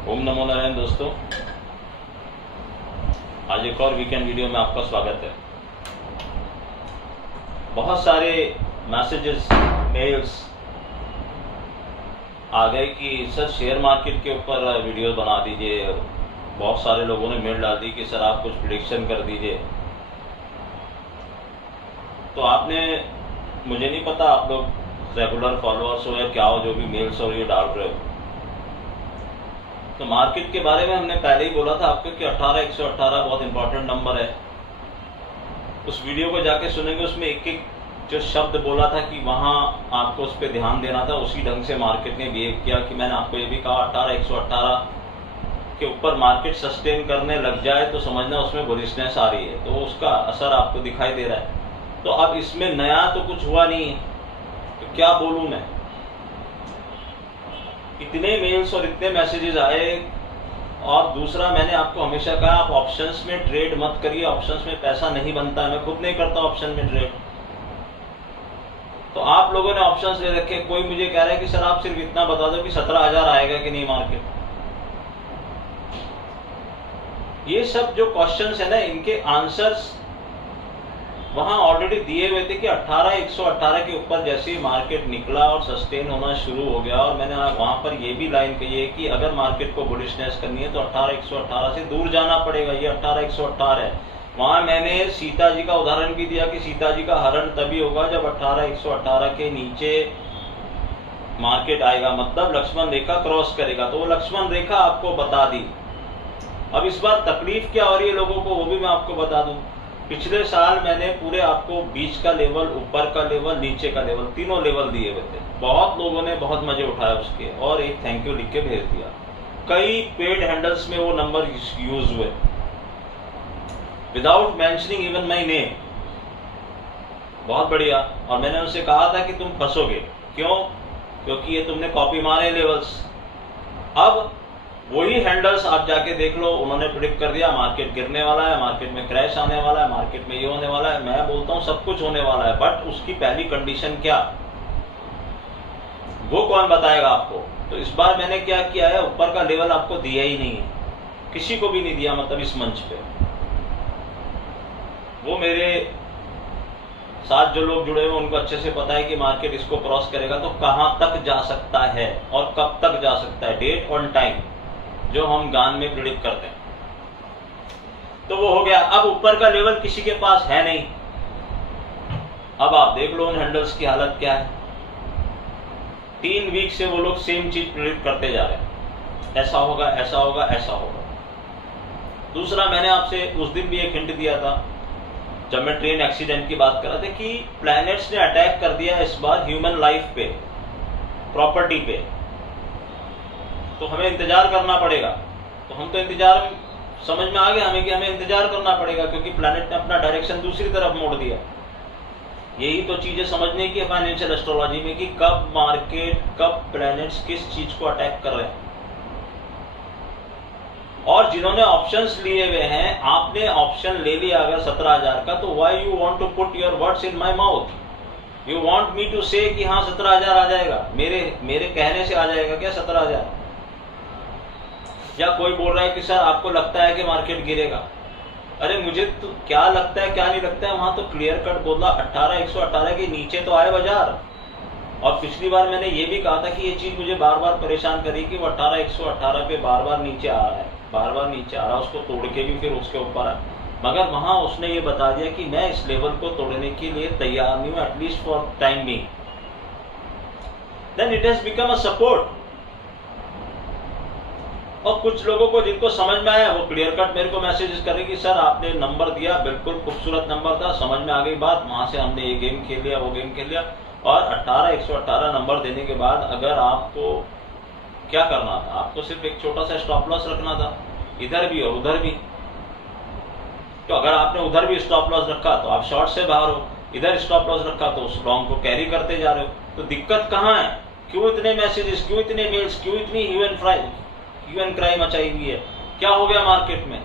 ओम नमो नारायण दोस्तों, आज एक और वीकेंड वीडियो में आपका स्वागत है। बहुत सारे मैसेजेस मेल्स आ गए कि सर शेयर मार्केट के ऊपर वीडियो बना दीजिए। बहुत सारे लोगों ने मेल डाल दी कि सर आप कुछ प्रेडिक्शन कर दीजिए। तो आपने, मुझे नहीं पता आप लोग रेगुलर फॉलोअर्स हो या क्या हो, जो भी मेल्स और ये डाल रहे हो। तो मार्केट के बारे में हमने पहले ही बोला था आपको कि 18118 बहुत इंपॉर्टेंट नंबर है। उस वीडियो को जाके सुनेंगे, उसमें एक एक जो शब्द बोला था कि वहां आपको उस पर ध्यान देना था, उसी ढंग से मार्केट ने बिहेव किया। कि मैंने आपको ये भी कहा 18118 के ऊपर मार्केट सस्टेन करने लग जाए तो समझना उसमें बुलिशनेस आ रही है, तो उसका असर आपको दिखाई दे रहा है। तो अब इसमें नया तो कुछ हुआ नहीं है, तो क्या बोलूं मैं। इतने मेल्स और इतने मैसेजेस आए। और दूसरा, मैंने आपको हमेशा कहा आप ऑप्शंस में ट्रेड मत करिए, ऑप्शंस में पैसा नहीं बनता है। मैं खुद नहीं करता ऑप्शन में ट्रेड। तो आप लोगों ने ऑप्शंस ले रखे। कोई मुझे कह रहा है कि सर आप सिर्फ इतना बता दो कि 17,000 आएगा कि नहीं मार्केट। ये सब जो क्वेश्चंस है ना, इनके आंसर्स वहां ऑलरेडी दिए हुए थे कि 18118 के ऊपर जैसे ही मार्केट निकला और सस्टेन होना शुरू हो गया। और मैंने वहां पर ये भी लाइन कही है कि अगर मार्केट को बुलिशनेस करनी है तो 18118 से दूर जाना पड़ेगा। ये 18118 है। वहां मैंने सीता जी का उदाहरण भी दिया कि सीता जी का हरण तभी होगा जब 18118 के नीचे मार्केट आएगा, मतलब लक्ष्मण रेखा क्रॉस करेगा। तो वो लक्ष्मण रेखा आपको बता दी। अब इस बार तकलीफ क्या हो रही है लोगों को, वो भी मैं आपको बता दूं। पिछले साल मैंने पूरे आपको बीच का लेवल, ऊपर का लेवल, नीचे का लेवल, तीनों लेवल दिए हुए थे। बहुत लोगों ने बहुत मजे उठाए उसके, और एक थैंक यू लिख के भेज दिया। कई पेड हैंडल्स में वो नंबर यूज हुए without mentioning even my name. बहुत बढ़िया। और मैंने उनसे कहा था कि तुम फंसोगे। क्यों? क्योंकि ये तुमने कॉपी मारे लेवल्स। अब वही हैंडल्स आप जाके देख लो, उन्होंने प्रेडिक्ट कर दिया मार्केट गिरने वाला है, मार्केट में क्रैश आने वाला है, मार्केट में ये होने वाला है। मैं बोलता हूं सब कुछ होने वाला है, बट उसकी पहली कंडीशन क्या, वो कौन बताएगा आपको। तो इस बार मैंने क्या किया है, ऊपर का लेवल आपको दिया ही नहीं है, किसी को भी नहीं दिया। मतलब इस मंच पे वो मेरे साथ जो लोग जुड़े हुए उनको अच्छे से पता है कि मार्केट इसको क्रॉस करेगा तो कहां तक जा सकता है और कब तक जा सकता है, डेट और टाइम जो हम गान में प्रेडिक्ट करते हैं। तो वो हो गया। अब ऊपर का लेवल किसी के पास है नहीं। अब आप देख लो उन हैंडल्स की हालत क्या है। 3 वीक से वो लोग सेम चीज प्रेडिक्ट करते जा रहे हैं, ऐसा होगा, ऐसा होगा, ऐसा होगा। दूसरा, मैंने आपसे उस दिन भी एक हिंट दिया था जब मैं ट्रेन एक्सीडेंट की बात कर रहा था कि प्लैनेट्स ने अटैक कर दिया इस बार ह्यूमन लाइफ पे, प्रॉपर्टी पे। तो हमें इंतजार करना पड़ेगा। तो हम तो इंतजार, समझ में आ गया हमें कि हमें इंतजार करना पड़ेगा, क्योंकि प्लैनेट ने अपना डायरेक्शन दूसरी तरफ मोड़ दिया। यही तो चीजें समझने की है फाइनेंशियल एस्ट्रोलॉजी में कि कब मार्केट, कब प्लैनेट्स किस चीज को अटैक कर रहे हैं। और जिन्होंने ऑप्शंस लिए हुए हैं, आपने ऑप्शन ले लिया अगर 17,000 का, तो why you want to put your words in my mouth. You want me to say कि हाँ 17,000 आ जाएगा, मेरे कहने से आ जाएगा क्या 17,000। या कोई बोल रहा है कि सर आपको लगता है कि मार्केट गिरेगा। अरे मुझे तो क्या लगता है क्या नहीं लगता है, वहां तो क्लियर कट बोला 18118 के नीचे तो आए बाजार। और पिछली बार मैंने ये भी कहा था कि ये चीज मुझे बार बार परेशान करी कि वो 18118 पे बार बार नीचे आ रहा है, बार बार नीचे आ रहा है, उसको तोड़ के भी फिर उसके ऊपर है। मगर वहां उसने ये बता दिया कि मैं इस लेवल को तोड़ने के लिए तैयार नहीं हूं, at least for time being. Then it has become a support. और कुछ लोगों को जिनको समझ में आया वो क्लियर कट मेरे को मैसेजेस करें कि सर आपने नंबर दिया, बिल्कुल खूबसूरत नंबर था, समझ में आ गई बात, वहां से हमने ये गेम खेल लिया, वो गेम खेल लिया। और 18118 नंबर देने के बाद अगर आपको क्या करना था, आपको सिर्फ एक छोटा सा स्टॉप लॉस रखना था, इधर भी और उधर भी। तो अगर आपने उधर भी स्टॉप लॉस रखा तो आप शॉर्ट से बाहर हो, इधर स्टॉप लॉस रखा तो उस लॉन्ग को कैरी करते जा रहे हो। तो दिक्कत कहाँ है, क्यों इतने मैसेजेस, क्यों इतने मेल्स, क्यों इतनी ह्यू एंड क्राई मचाई हुई है। क्या हो गया मार्केट में,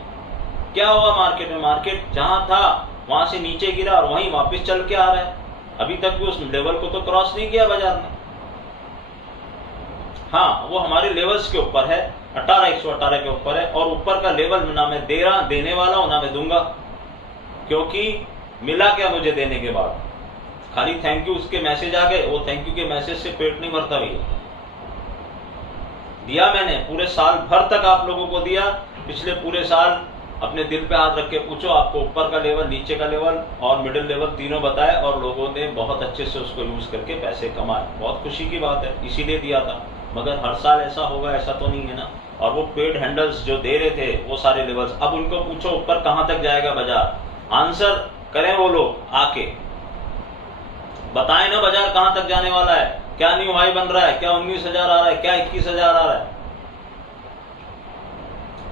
क्या होगा मार्केट में। मार्केट जहां था वहां से नीचे गिरा और वहीं वापस चल के आ रहा है। अभी तक भी उस लेवल को तो क्रॉस नहीं किया बाजार ने। हाँ, वो हमारे लेवल्स के ऊपर है। 18,118 के ऊपर है, और ऊपर का लेवल ना मैं देने वाला हूं ना मैं दूंगा, क्योंकि मिला क्या मुझे देने के बाद? खाली थैंक यू उसके मैसेज आ गए, वो थैंक यू के मैसेज से पेट नहीं भरता भैया। दिया मैंने पूरे साल भर तक आप लोगों को दिया, पिछले पूरे साल अपने दिल पे हाथ रख के पूछो, आपको ऊपर का लेवल, नीचे का लेवल और मिडिल लेवल तीनों बताए, और लोगों ने बहुत अच्छे से उसको यूज करके पैसे कमाए। बहुत खुशी की बात है, इसीलिए दिया था। मगर हर साल ऐसा होगा ऐसा तो नहीं है ना। और वो पेड हैंडल्स जो दे रहे थे वो सारे लेवल्स, अब उनको पूछो ऊपर कहां तक जाएगा बाजार, आंसर करें वो लोग आके बताएं ना, बाजार कहां तक जाने वाला है, क्या न्यू हाई बन रहा है, क्या 19,000 आ रहा है, क्या 21,000 आ रहा है।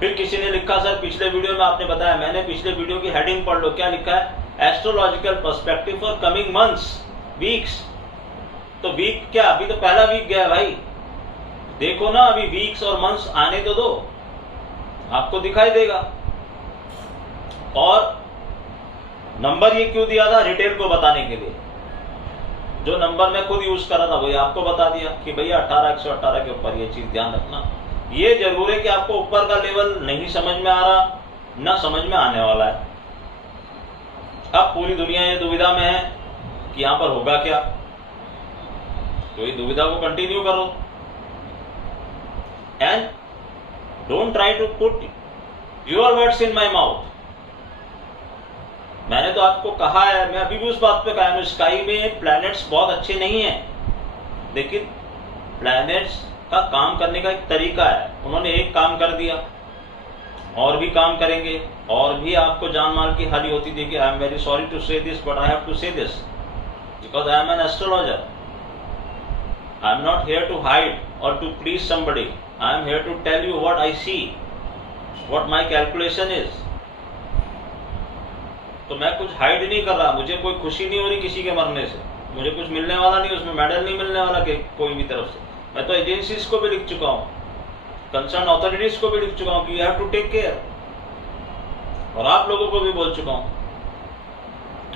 फिर किसी ने लिखा सर पिछले वीडियो में आपने बताया, मैंने पिछले वीडियो की हेडिंग पढ़ लो, क्या लिखा है, astrological perspective for coming months weeks. तो वीक क्या, अभी तो पहला वीक गया भाई, देखो ना अभी वीक्स और मंथ्स आने तो दो, आपको दिखाई देगा। और नंबर ये क्यों दिया था, रिटेल को बताने के लिए। जो नंबर मैं खुद यूज कर रहा था वही आपको बता दिया कि भैया 18,118 के ऊपर ये चीज ध्यान रखना। ये जरूर है कि आपको ऊपर का लेवल नहीं समझ में आ रहा, ना समझ में आने वाला है। अब पूरी दुनिया ये दुविधा में है कि यहां पर होगा क्या, तो ये दुविधा को कंटिन्यू करो and don't try to put your words in my mouth. मैंने तो आपको कहा है, मैं अभी भी उस बात पे कायम हूं, स्काई में प्लैनेट्स बहुत अच्छे नहीं हैं, लेकिन प्लैनेट्स का काम करने का एक तरीका है। उन्होंने एक काम कर दिया, और भी काम करेंगे, और भी आपको जान माल की हानि होती देखिए। I am very sorry to say this but I have to say this because I am an astrologer. I am not here to hide और to please somebody, I am here to tell you what I see, what my calculation is. तो मैं कुछ hide नहीं कर रहा, मुझे कोई खुशी नहीं हो रही किसी के मरने से, मुझे कुछ मिलने वाला नहीं, उसमें मेडल नहीं मिलने वाला कोई भी तरफ से। मैं तो एजेंसीज को भी लिख चुका हूं, कंसर्न अथॉरिटीज को भी लिख चुका हूं कि you have to take care, और आप लोगों को भी बोल चुका हूं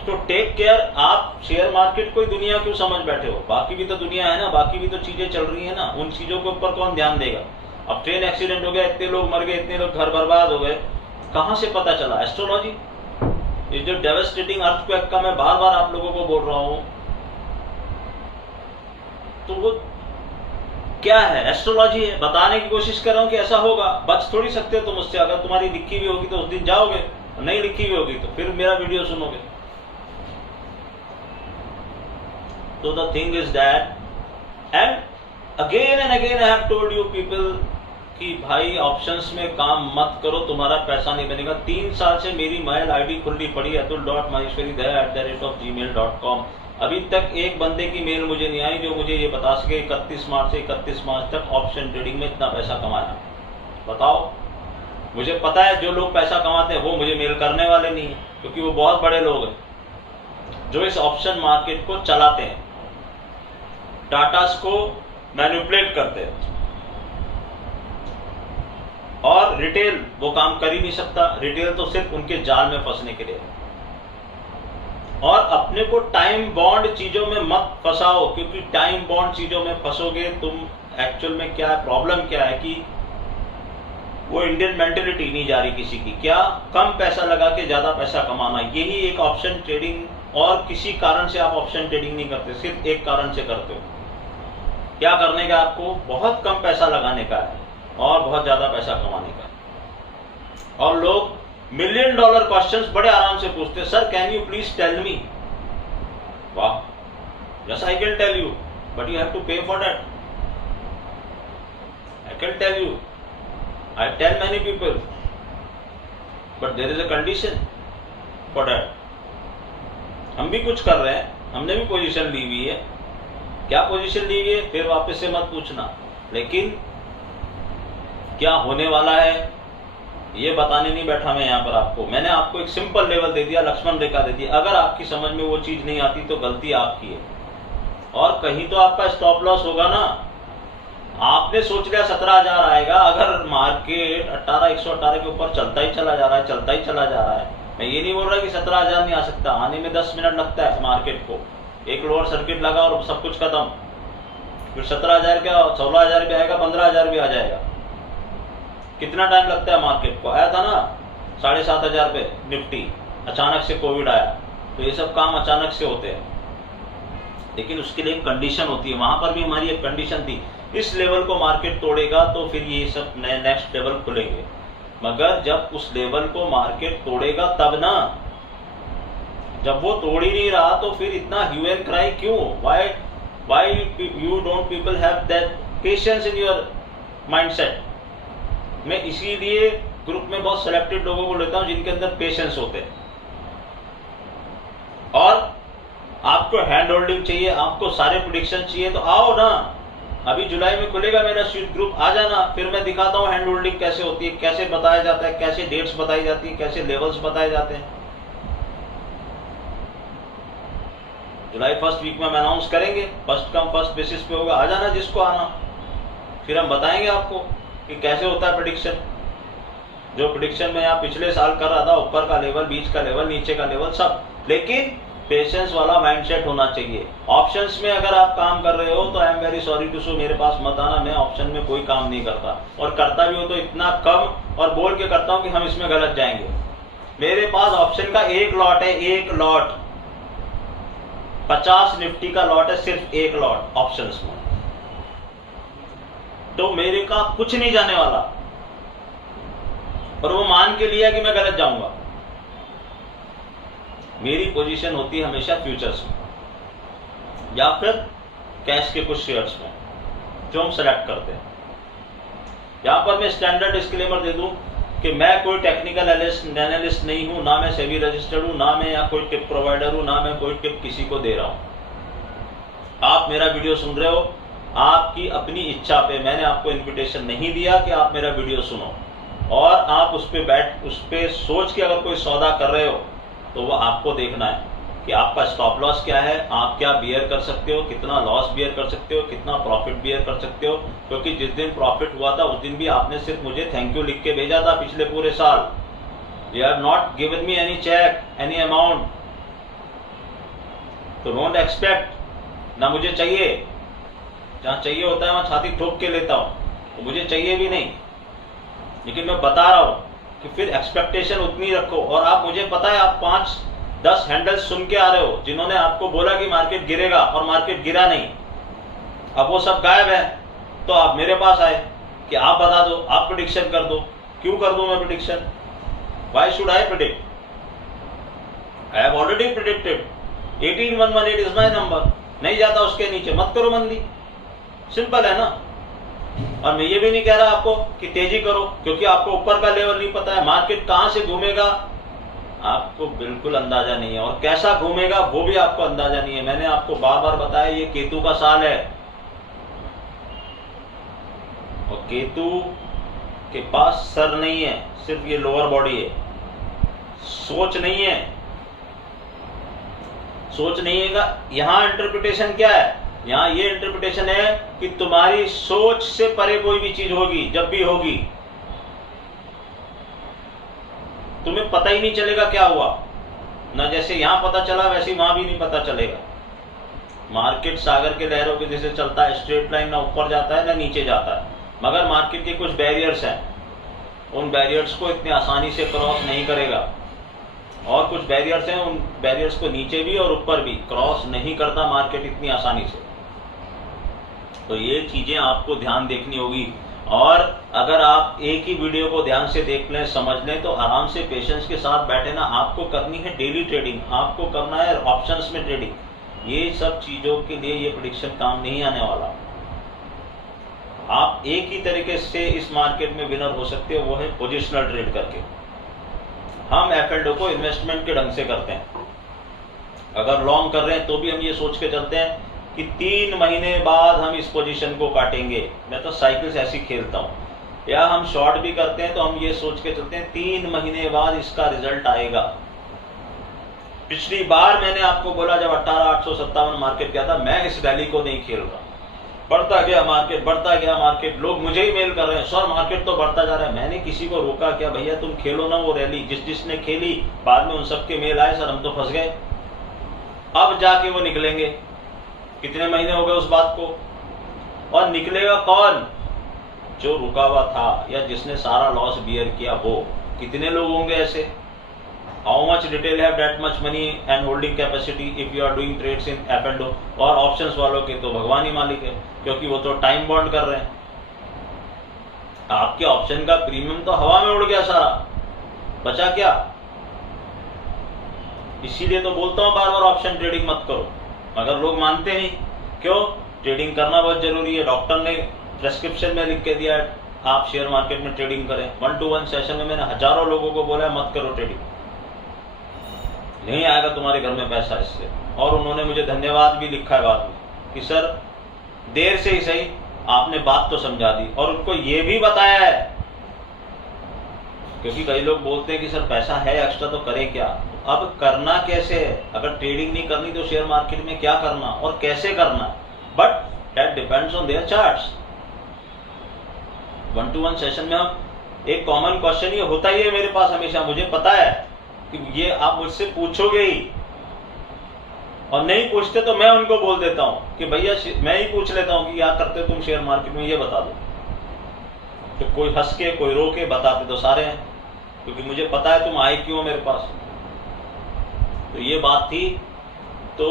तो टेक केयर। आप शेयर मार्केट को ही दुनिया क्यों समझ बैठे हो, बाकी भी तो दुनिया है ना, बाकी भी तो चीजें चल रही है ना, उन चीजों के ऊपर कौन ध्यान देगा। अब ट्रेन एक्सीडेंट हो गया, इतने लोग मर गए, इतने लोग घर बर्बाद हो गए, कहां से पता चला, एस्ट्रोलॉजी। ये जो डेवास्टेटिंग अर्थक्वेक का मैं बार बार आप लोगों को बोल रहा हूं, तो वो क्या है, एस्ट्रोलॉजी है। बताने की कोशिश कर रहा हूं कि ऐसा होगा, बच थोड़ी सकते हो तुम उससे। अगर तुम्हारी लिखी हुई होगी तो उस दिन जाओगे, नहीं लिखी हुई होगी तो फिर मेरा वीडियो सुनोगे। तो the thing is that, and again and again I have told you people कि भाई ऑप्शंस में काम मत करो, तुम्हारा पैसा नहीं बनेगा। 3 साल से मेरी मेल आईडी खुली पड़ी है, atul.maheshwari@gmail.com। अभी तक एक बंदे की मेल मुझे नहीं आई जो मुझे ये बता सके 31 मार्च से 31 मार्च तक ऑप्शन ट्रेडिंग में इतना पैसा कमाया। बताओ, मुझे पता है जो लोग पैसा कमाते हैं वो मुझे मेल करने वाले नहीं है, क्योंकि वो बहुत बड़े लोग हैं जो इस ऑप्शन मार्केट को चलाते हैं, डाटास को मैनिपुलेट करते हैं। और रिटेल वो काम कर ही नहीं सकता, रिटेल तो सिर्फ उनके जाल में फंसने के लिए। और अपने को टाइम बॉन्ड चीजों में मत फंसाओ, क्योंकि टाइम बॉन्ड चीजों में फंसोगे तुम, एक्चुअल में क्या है, प्रॉब्लम क्या है कि वो इंडियन मेंटेलिटी नहीं जा रही किसी की, क्या कम पैसा लगा के ज्यादा पैसा कमाना, यही एक ऑप्शन ट्रेडिंग। और किसी कारण से आप ऑप्शन ट्रेडिंग नहीं करते, सिर्फ एक कारण से करते हो। क्या करने का, आपको बहुत कम पैसा लगाने का है और बहुत ज्यादा पैसा कमाने का। और लोग $1 मिलियन क्वेश्चंस बड़े आराम से पूछते हैं, sir can you please tell me. वाह, yes I can tell you but you have to pay for that. I can tell you, I tell many people but there is a condition for that. हम भी कुछ कर रहे हैं, हमने भी position ली हुई है। क्या पोजीशन ली हुई है फिर वापस से मत पूछना, लेकिन क्या होने वाला है ये बताने नहीं बैठा मैं यहाँ पर आपको। मैंने आपको एक सिंपल लेवल दे दिया, लक्ष्मण रेखा दे दी। अगर आपकी समझ में वो चीज नहीं आती तो गलती आपकी है, और कहीं तो आपका स्टॉप लॉस होगा ना। आपने सोच लिया 17,000 आएगा, अगर मार्केट 18,118 के ऊपर चलता ही चला जा रहा है, चलता ही चला जा रहा है। मैं ये नहीं बोल रहा कि 17,000 नहीं आ सकता, आने में 10 मिनट लगता है मार्केट को। एक लोअर सर्किट लगा और सब कुछ खत्म, फिर 17,000 क्या 16,000 भी आएगा, 15,000 भी आ जाएगा। कितना टाइम लगता है मार्केट को? आया था ना 7,500 पे निफ्टी, अचानक से कोविड आया, तो ये सब काम अचानक से होते हैं, लेकिन उसके लिए एक कंडीशन होती है। वहां पर भी हमारी एक कंडीशन थी, इस लेवल को मार्केट तोड़ेगा तो फिर ये सब नए नेक्स्ट लेवल खुलेंगे। मगर जब उस लेवल को मार्केट तोड़ेगा तब ना, जब वो तोड़ ही नहीं रहा तो फिर इतना ह्यू एंड क्राई क्यों? Why you don't people have that patience in your mindset? मैं इसीलिए ग्रुप में बहुत सिलेक्टेड लोगों को लेता हूं जिनके अंदर पेशेंस होते हैं। और आपको हैंड होल्डिंग चाहिए, आपको सारे प्रेडिक्शन चाहिए, तो आओ ना, अभी जुलाई में खुलेगा मेरा स्वीट ग्रुप, आ जाना, फिर मैं दिखाता हूं हैंड होल्डिंग कैसे होती है, कैसे बताया जाता है, कैसे डेट्स बताई जाती है, कैसे लेवल्स बताए जाते हैं। जुलाई फर्स्ट वीक में हम अनाउंस करेंगे, फर्स्ट कम फर्स्ट बेसिस पे होगा, आ जाना जिसको आना, फिर हम बताएंगे आपको कि कैसे होता है प्रेडिक्शन। जो प्रेडिक्शन में यहाँ पिछले साल कर रहा था, ऊपर का लेवल, बीच का लेवल, नीचे का लेवल, सब, लेकिन पेशेंस वाला माइंडसेट होना चाहिए। ऑप्शंस में अगर आप काम कर रहे हो तो I am very sorry to say, मेरे पास मत आना, मैं ऑप्शन में कोई काम नहीं करता, और करता भी हो तो इतना कम और बोल के करता हूं कि हम इसमें गलत जाएंगे। मेरे पास ऑप्शन का एक लॉट है, एक लॉट, 50 निफ्टी का लॉट है, सिर्फ एक लॉट ऑप्शंस में, तो मेरे का कुछ नहीं जाने वाला। और वो मान के लिया कि मैं गलत जाऊंगा। मेरी पोजीशन होती है हमेशा फ्यूचर्स में या फिर कैश के कुछ शेयर्स में जो हम सेलेक्ट करते हैं। यहां पर मैं स्टैंडर्ड डिस्क्लेमर दे दूं कि मैं कोई टेक्निकल एनालिस्ट नहीं हूं, ना मैं सेबी रजिस्टर्ड हूं, ना मैं या कोई टिप प्रोवाइडर हूं, ना मैं कोई टिप किसी को दे रहा हूं। आप मेरा वीडियो सुन रहे हो आपकी अपनी इच्छा पे, मैंने आपको इन्विटेशन नहीं दिया कि आप मेरा वीडियो सुनो, और आप उस पे सोच के अगर कोई सौदा कर रहे हो तो वो आपको देखना है कि आपका स्टॉप लॉस क्या है, आप क्या बियर कर सकते हो, कितना लॉस बियर कर सकते हो, कितना प्रॉफिट बियर कर सकते हो। क्योंकि जिस दिन प्रॉफिट हुआ था उस दिन भी आपने सिर्फ मुझे थैंक यू लिख के भेजा था पिछले पूरे साल। You have not given me any cheque, any amount, तो डोंट एक्सपेक्ट, ना मुझे चाहिए। जहां चाहिए होता है वहां छाती ठोक के लेता हूं, तो मुझे चाहिए भी नहीं, लेकिन मैं बता रहा हूं कि फिर एक्सपेक्टेशन उतनी रखो। और आप, मुझे पता है आप 5-10 हैंडल्स सुन के आ रहे हो जिन्होंने आपको बोला कि मार्केट गिरेगा और मार्केट गिरा नहीं, अब वो सब गायब है, तो आप मेरे पास आए कि आप बता दो, आप प्रेडिक्शन कर दो। क्यों कर दूं मैं prediction? Why should I predict? I have already predicted 18118 is my number, नहीं जाता उसके नीचे, मत करो मंदी, सिंपल है ना। और मैं ये भी नहीं कह रहा आपको कि तेजी करो, क्योंकि आपको ऊपर का लेवल नहीं पता है, मार्केट कहां से घूमेगा आपको बिल्कुल अंदाजा नहीं है, और कैसा घूमेगा वो भी आपको अंदाजा नहीं है। मैंने आपको बार बार बताया ये केतु का साल है, और केतु के पास सर नहीं है, सिर्फ ये लोअर बॉडी है, सोच नहीं है। सोच नहीं है, यहां इंटरप्रिटेशन क्या है? यहां ये इंटरप्रिटेशन है कि तुम्हारी सोच से परे कोई भी चीज होगी, जब भी होगी तुम्हें पता ही नहीं चलेगा क्या हुआ, ना जैसे यहां पता चला वैसे वहां भी नहीं पता चलेगा। मार्केट सागर के लहरों के जैसे चलता है, स्ट्रेट लाइन ना ऊपर जाता है ना नीचे जाता है, मगर मार्केट के कुछ बैरियर्स हैं, उन बैरियर्स को इतनी आसानी से क्रॉस नहीं करेगा, और कुछ बैरियर्स हैं, उन बैरियर्स को नीचे भी और ऊपर भी क्रॉस नहीं करता मार्केट इतनी आसानी से। तो ये चीजें आपको ध्यान देखनी होगी, और अगर आप एक ही वीडियो को ध्यान से देख लें, समझ लें, तो आराम से पेशेंस के साथ बैठे ना। आपको करनी है डेली ट्रेडिंग, आपको करना है ऑप्शंस में ट्रेडिंग। ये सब चीजों के लिए ये प्रेडिक्शन काम नहीं आने वाला। आप एक ही तरीके से इस मार्केट में विनर हो सकते हो, वो है पोजिशनल ट्रेड करके। हम एफ&ओ को इन्वेस्टमेंट के ढंग से करते हैं। अगर लॉन्ग कर रहे हैं तो भी हम ये सोच के चलते हैं कि 3 महीने बाद हम इस पोजीशन को काटेंगे। मैं तो साइकिल्स ऐसी खेलता हूं। या हम शॉर्ट भी करते हैं तो हम ये सोच के चलते हैं 3 महीने बाद इसका रिजल्ट आएगा। पिछली बार मैंने आपको बोला जब 18,857 मार्केट गया था, मैं इस रैली को नहीं खेल रहा। बढ़ता गया मार्केट, बढ़ता गया मार्केट, लोग मुझे ही मेल कर रहे हैं, सर मार्केट तो बढ़ता जा रहा है। मैंने किसी को रोका क्या? भैया तुम खेलो ना वो रैली। जिसने खेली बाद में उन सबके मेल आए, सर हम तो फंस गए। अब जाके वो निकलेंगे। कितने महीने हो गए उस बात को? और निकलेगा कौन? जो रुका हुआ था या जिसने सारा लॉस बियर किया, वो कितने लोग होंगे ऐसे? How much retail have that much money and holding capacity if you are doing trades in F&O? और ऑप्शंस वालों के तो भगवान ही मालिक है, क्योंकि वो तो टाइम बॉन्ड कर रहे हैं। आपके ऑप्शन का प्रीमियम तो हवा में उड़ गया सारा, बचा क्या? इसीलिए तो बोलता हूं बार बार ऑप्शन ट्रेडिंग मत करो, मगर लोग मानते नहीं। क्यों? ट्रेडिंग करना बहुत जरूरी है, डॉक्टर ने प्रेस्क्रिप्शन में लिख के दिया है आप शेयर मार्केट में ट्रेडिंग करें। 1-to-1 सेशन में मैंने हजारों लोगों को बोला मत करो ट्रेडिंग, नहीं आएगा तुम्हारे घर में पैसा इससे। और उन्होंने मुझे धन्यवाद भी लिखा है बाद में कि सर देर से ही सही आपने बात तो समझा दी, और उनको ये भी बताया है, क्योंकि कई लोग बोलते हैं कि सर पैसा है एक्स्ट्रा तो करें क्या। अब करना कैसे है? अगर ट्रेडिंग नहीं करनी तो शेयर मार्केट में क्या करना और कैसे करना, but that depends on their charts. 1-to-1 session में हम एक कॉमन क्वेश्चन ये होता ही है मेरे पास हमेशा, मुझे पता है कि ये आप मुझसे पूछोगे ही, और नहीं पूछते तो मैं उनको बोल देता हूं कि भैया मैं ही पूछ लेता हूं कि क्या करते हो तुम शेयर मार्केट में, ये बता दो। तो कोई हंस के कोई रो के बताते तो सारे हैं, क्योंकि मुझे पता है तुम आए क्यों मेरे पास। तो ये बात थी। तो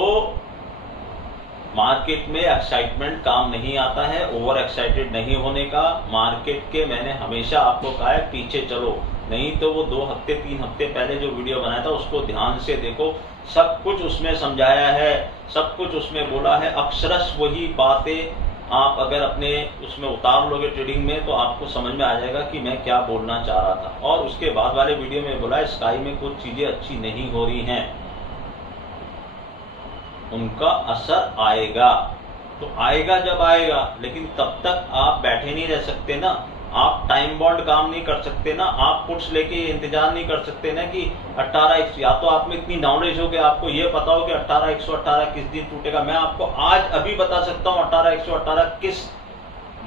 मार्केट में एक्साइटमेंट काम नहीं आता है, ओवर एक्साइटेड नहीं होने का। मार्केट के मैंने हमेशा आपको कहा है पीछे चलो, नहीं तो वो 2 हफ्ते 3 हफ्ते पहले जो वीडियो बनाया था उसको ध्यान से देखो, सब कुछ उसमें समझाया है, सब कुछ उसमें बोला है, अक्षरश वही बातें आप अगर अपने उसमें उतार लोगे ट्रेडिंग में तो आपको समझ में आ जाएगा कि मैं क्या बोलना चाह रहा था। और उसके बाद वाले वीडियो में बोला स्काई में कुछ चीजें अच्छी नहीं हो रही हैं, उनका असर आएगा। तो आएगा जब आएगा, लेकिन तब तक आप बैठे नहीं रह सकते ना, आप टाइम बॉन्ड काम नहीं कर सकते ना, आप पुट्स लेके इंतजार नहीं कर सकते ना कि 18 या तो आप में इतनी नॉलेज हो कि आपको ये पता हो कि 18 किस दिन टूटेगा। मैं आपको आज अभी बता सकता हूं 18 किस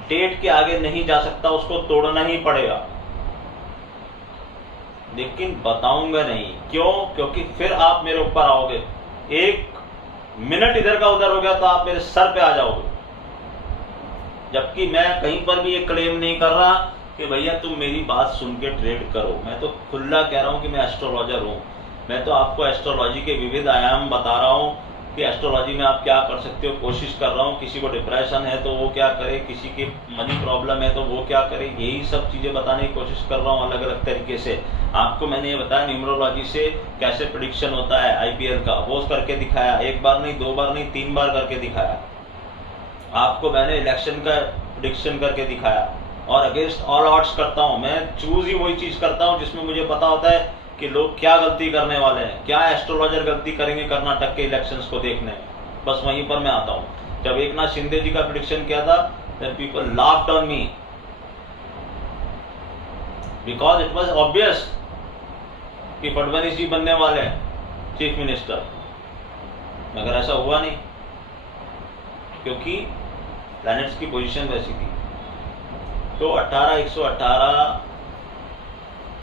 डेट के आगे नहीं जा सकता, उसको तोड़ना ही पड़ेगा, लेकिन बताऊंगा नहीं। क्यों? क्योंकि फिर आप मेरे ऊपर आओगे, 1 मिनट इधर का उधर हो गया तो आप मेरे सर पे आ जाओगे। जबकि मैं कहीं पर भी ये क्लेम नहीं कर रहा कि भैया तुम मेरी बात सुन के ट्रेड करो, मैं तो खुला कह रहा हूं कि मैं एस्ट्रोलॉजर हूं। मैं तो आपको एस्ट्रोलॉजी के विविध आयाम बता रहा हूं कि एस्ट्रोलॉजी में आप क्या कर सकते हो, कोशिश कर रहा हूं। किसी को डिप्रेशन है तो वो क्या करे, किसी की मनी प्रॉब्लम है तो वो क्या करे, यही सब चीजें बताने की कोशिश कर रहा हूं अलग अलग तरीके से। आपको मैंने ये बताया न्यूमरोलॉजी से कैसे प्रेडिक्शन होता है IPL का, वो करके दिखाया, 1 बार नहीं 2 बार नहीं 3 बार करके दिखाया। आपको मैंने इलेक्शन का प्रेडिक्शन करके दिखाया, और अगेंस्ट ऑल ऑड्स करता हूं। मैं चूज ही वही चीज करता हूं जिसमें मुझे पता होता है कि लोग क्या गलती करने वाले हैं, क्या एस्ट्रोलॉजर गलती करेंगे कर्नाटक के इलेक्शंस को देखने में, बस वहीं पर मैं आता हूं। जब एकनाथ शिंदे जी का प्रेडिक्शन किया था, then people laughed on me because it was obvious कि फडणवीस जी बनने वाले हैं चीफ मिनिस्टर, मगर ऐसा हुआ नहीं, क्योंकि प्लैनेट्स की पोजीशन वैसी थी। तो 18118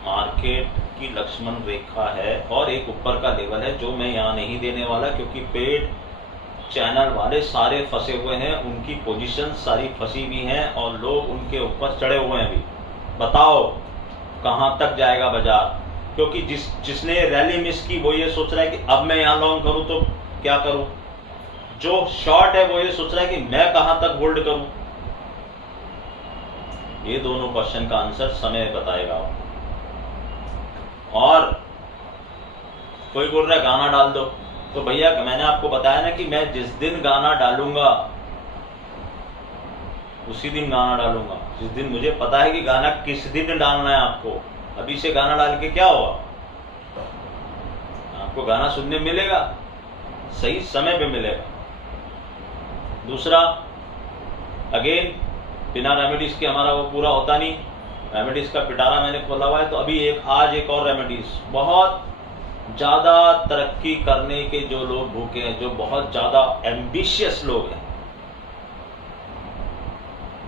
मार्केट की लक्ष्मण रेखा है, और एक ऊपर का लेवल है जो मैं यहाँ नहीं देने वाला, क्योंकि पेड चैनल वाले सारे फंसे हुए हैं, उनकी पोजीशन सारी फंसी हुई हैं और लोग उनके ऊपर चढ़े हुए हैं। अभी बताओ कहां तक जाएगा बाजार, क्योंकि जिसने रैली मिस की वो ये सोच रहा है कि अब मैं यहाँ लॉन्ग करूं तो क्या करूं, जो शॉर्ट है वो ये सोच रहा है कि मैं कहां तक होल्ड करूं। ये दोनों क्वेश्चन का आंसर समय बताएगा। और कोई बोल रहा है गाना डाल दो, तो भैया मैंने आपको बताया ना कि मैं जिस दिन गाना डालूंगा उसी दिन गाना डालूंगा, जिस दिन मुझे पता है कि गाना किस दिन डालना है आपको। अभी से गाना डाल के क्या होगा, आपको गाना सुनने मिलेगा, सही समय पे मिलेगा। दूसरा, अगेन बिना रेमेडीज के हमारा वो पूरा होता नहीं। रेमेडीज का पिटारा मैंने खोला हुआ है, तो अभी आज एक और रेमेडीज। बहुत ज्यादा तरक्की करने के जो लोग भूखे हैं, जो बहुत ज्यादा एम्बिशियस लोग हैं,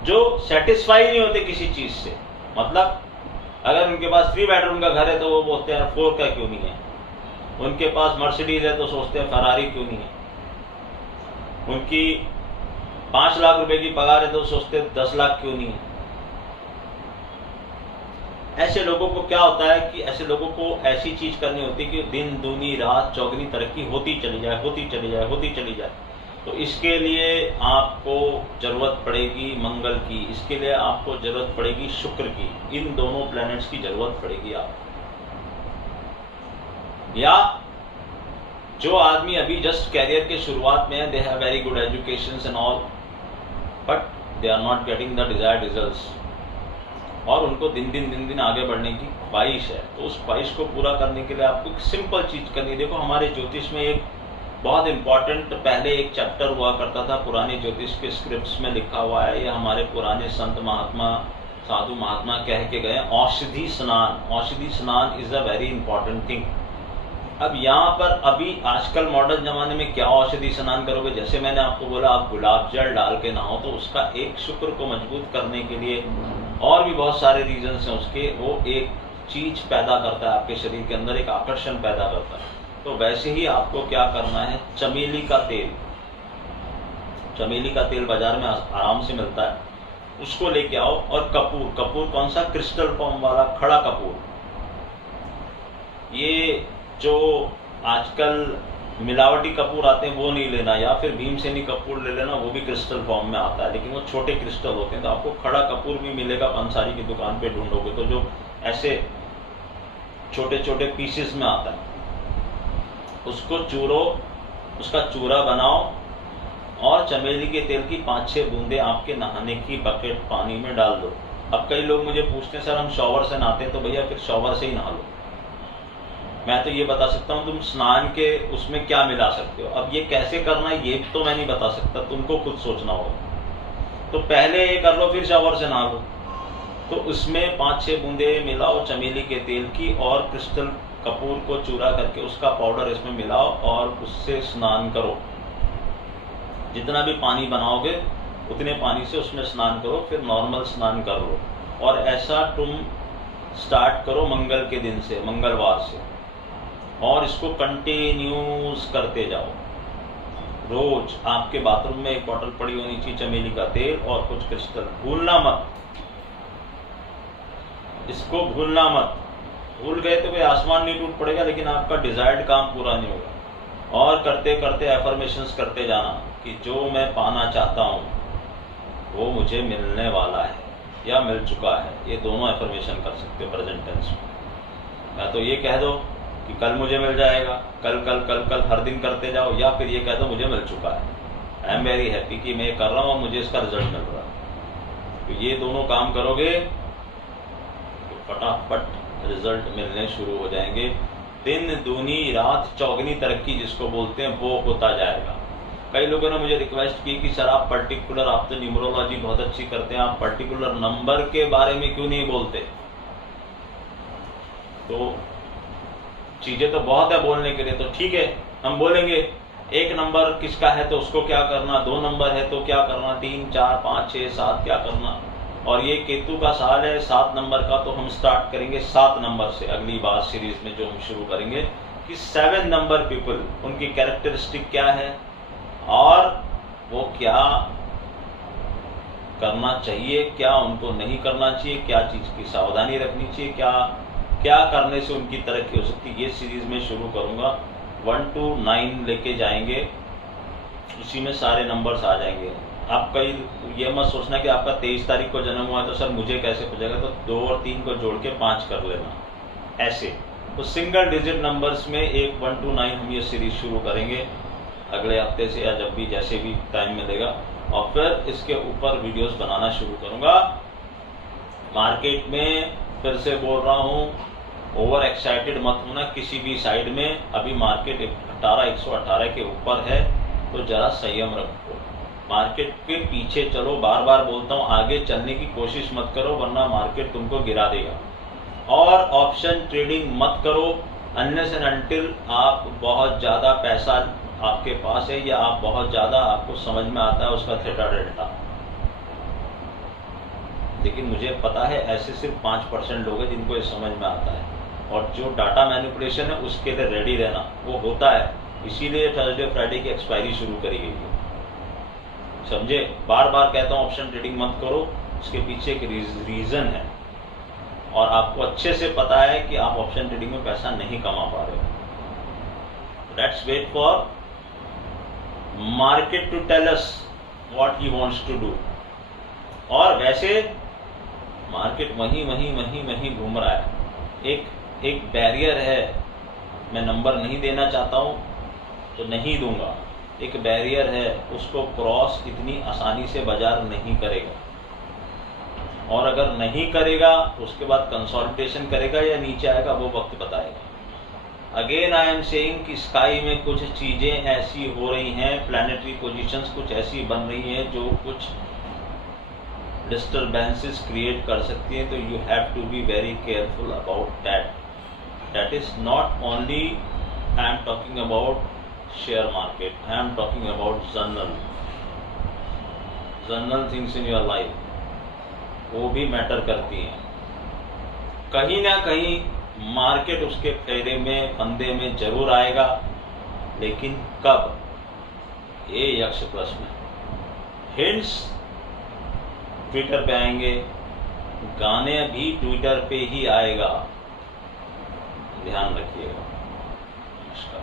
जो सेटिस्फाई नहीं होते किसी चीज से, मतलब अगर उनके पास 3 बेडरूम का घर है तो वो बोलते हैं 4 का क्यों नहीं है, उनके पास मर्सिडीज है तो सोचते हैं फरारी क्यों नहीं है, उनकी 5 लाख रुपए की पगार है तो सोचते हैं 10 लाख क्यों नहीं है। ऐसे लोगों को क्या होता है कि ऐसे लोगों को ऐसी चीज करनी होती है कि दिन दूनी रात चौगनी तरक्की होती चली जाए, होती चली जाए, होती चली जाए। तो इसके लिए आपको जरूरत पड़ेगी मंगल की, इसके लिए आपको जरूरत पड़ेगी शुक्र की, इन दोनों प्लैनेट्स की जरूरत पड़ेगी आपको। या जो आदमी अभी जस्ट कैरियर के शुरुआत में है, they have very good education and all, but they are not getting the desired results, और उनको दिन दिन आगे बढ़ने की ख्वाहिश है। तो उस ख्वाहिश को पूरा करने के लिए आपको एक सिंपल चीज करनी है। देखो हमारे ज्योतिष में एक बहुत इंपॉर्टेंट पहले एक चैप्टर हुआ करता था, पुराने ज्योतिष के स्क्रिप्ट्स में लिखा हुआ है, ये हमारे पुराने संत महात्मा साधु महात्मा कह के गए, औषधि स्नान। औषधि स्नान is a very important thing. अब यहाँ पर अभी आजकल मॉडर्न जमाने में क्या औषधि स्नान करोगे, जैसे मैंने आपको बोला आप गुलाब जल डाल के नहाओ, तो उसका एक शुक्र को मजबूत करने के लिए और भी बहुत सारे रीजंस हैं उसके, वो एक चीज पैदा करता है आपके शरीर के अंदर, एक आकर्षण पैदा करता है। तो वैसे ही आपको क्या करना है, चमेली का तेल, चमेली का तेल बाजार में आराम से मिलता है, उसको लेके आओ, और कपूर, कपूर कौन सा, क्रिस्टल फॉर्म वाला खड़ा कपूर। ये जो आजकल मिलावटी कपूर आते हैं वो नहीं लेना, या फिर भीमसेनी कपूर ले लेना, वो भी क्रिस्टल फॉर्म में आता है, लेकिन वो छोटे क्रिस्टल होते हैं। तो आपको खड़ा कपूर भी मिलेगा पंसारी की दुकान पे ढूंढोगे तो, जो ऐसे छोटे छोटे पीसेस में आता है, उसको चूरो, उसका चूरा बनाओ, और चमेली के तेल की 5-6 बूंदे आपके नहाने की बकेट पानी में डाल दो। अब कई लोग मुझे पूछते हैं सर हम शॉवर से नहाते हैं, तो भैया फिर शॉवर से ही नहा लो। मैं तो ये बता सकता हूँ तुम स्नान के उसमें क्या मिला सकते हो। अब ये कैसे करना है ये तो मैं नहीं बता सकता, तुमको खुद सोचना होगा। तो पहले ये कर लो, फिर शॉवर से नहा लो। तो उसमें 5-6 बूंदे मिलाओ चमेली के तेल की, और क्रिस्टल कपूर को चूरा करके उसका पाउडर इसमें मिलाओ, और उससे स्नान करो। जितना भी पानी बनाओगे उतने पानी से उसमें स्नान करो, फिर नॉर्मल स्नान कर लो। और ऐसा तुम स्टार्ट करो मंगल के दिन से, मंगलवार से, और इसको कंटिन्यूस करते जाओ। रोज आपके बाथरूम में एक बॉटल पड़ी होनी चाहिए चमेली का तेल और कुछ क्रिस्टल, भूलना मत, इसको भूलना मत। भूल गए तो कोई आसमान नहीं टूट पड़ेगा, लेकिन आपका डिजायर्ड काम पूरा नहीं होगा। और करते करते एफर्मेशंस करते जाना कि जो मैं पाना चाहता हूं वो मुझे मिलने वाला है या मिल चुका है। ये दोनों एफर्मेशन कर सकते हो प्रेजेंट टेंस में। या तो ये कह दो कि कल मुझे मिल जाएगा, कल कल कल कल हर दिन करते जाओ, या फिर ये कह दो मुझे मिल चुका है, आई एम वेरी हैप्पी कि मैं ये कर रहा हूँ और मुझे इसका रिजल्ट मिल रहा है। तो ये दोनों काम करोगे तो फटाफट रिजल्ट मिलने शुरू हो जाएंगे। दिन दूनी रात चौगनी तरक्की जिसको बोलते हैं वो होता जाएगा। कई लोगों ने मुझे रिक्वेस्ट की कि सर आप पर्टिकुलर, आप तो न्यूमरोलॉजी बहुत अच्छी करते हैं, आप पर्टिकुलर नंबर के बारे में क्यों नहीं बोलते। तो चीजें तो बहुत है बोलने के लिए, तो ठीक है हम बोलेंगे। 1 नंबर किसका है तो उसको क्या करना, 2 नंबर है तो क्या करना, 3, 4, 5, 6, 7 क्या करना। और ये केतु का साल है 7 नंबर का, तो हम स्टार्ट करेंगे 7 नंबर से अगली बार सीरीज में, जो हम शुरू करेंगे कि 7 नंबर पीपल, उनकी कैरेक्टरिस्टिक क्या है और वो क्या करना चाहिए, क्या उनको नहीं करना चाहिए, क्या चीज की सावधानी रखनी चाहिए, क्या करने से उनकी तरक्की हो सकती है। ये सीरीज में शुरू करूंगा। 1 to 9 लेके जाएंगे, उसी में सारे नंबर्स आ जाएंगे। आपका ये मत सोचना कि आपका 23 तारीख को जन्म हुआ है तो सर मुझे कैसे हो जाएगा, तो 2 और 3 को जोड़ के 5 कर लेना ऐसे। तो सिंगल डिजिट नंबर्स में 1 to 9 हम ये सीरीज शुरू करेंगे अगले हफ्ते से, या जब भी जैसे भी टाइम मिलेगा, और फिर इसके ऊपर वीडियोस बनाना शुरू करूंगा। मार्केट में फिर से बोल रहा हूँ, ओवर एक्साइटेड मत होना किसी भी साइड में। अभी मार्केट 118 के ऊपर है, तो जरा संयम रखो। मार्केट के पीछे चलो, बार बार बोलता हूँ, आगे चलने की कोशिश मत करो वरना मार्केट तुमको गिरा देगा। और ऑप्शन ट्रेडिंग मत करो अनलेस एंड अनटिल आप बहुत ज्यादा पैसा आपके पास है, या आप बहुत ज्यादा आपको समझ में आता है उसका थीटा डेल्टा। लेकिन मुझे पता है ऐसे सिर्फ 5% लोग हैं जिनको ये समझ में आता है, और जो डाटा मैनिपुलेशन है उसके लिए रेडी रहना, वो होता है। इसीलिए थर्सडे फ्राइडे की एक्सपायरी शुरू करी गई है, समझे। बार बार कहता हूँ ऑप्शन ट्रेडिंग मत करो, उसके पीछे एक रीजन है। और आपको अच्छे से पता है कि आप ऑप्शन ट्रेडिंग में पैसा नहीं कमा पा रहे हो। Let's wait for market to tell us what he wants to do. और वैसे मार्केट वहीं घूम रहा है। एक बैरियर है, मैं नंबर नहीं देना चाहता हूं तो नहीं दूंगा। एक बैरियर है, उसको क्रॉस इतनी आसानी से बाजार नहीं करेगा, और अगर नहीं करेगा तो उसके बाद कंसोलिडेशन करेगा या नीचे आएगा, वो वक्त बताएगा। अगेन आई एम सेइंग कि स्काई में कुछ चीजें ऐसी हो रही हैं, प्लैनेटरी पोजीशंस कुछ ऐसी बन रही हैं जो कुछ डिस्टर्बेंसेस क्रिएट कर सकती है। तो you have to be very careful about that. That is not only I am talking about share market, I am talking about general things in your life, वो भी मैटर करती हैं। कहीं ना कहीं मार्केट उसके फेरे में, फंदे में जरूर आएगा, लेकिन कब, ये यक्ष प्रश्न है। हिंट्स ट्विटर पे आएंगे, गाने भी ट्विटर पे ही आएगा, ध्यान रखिएगा। नमस्कार।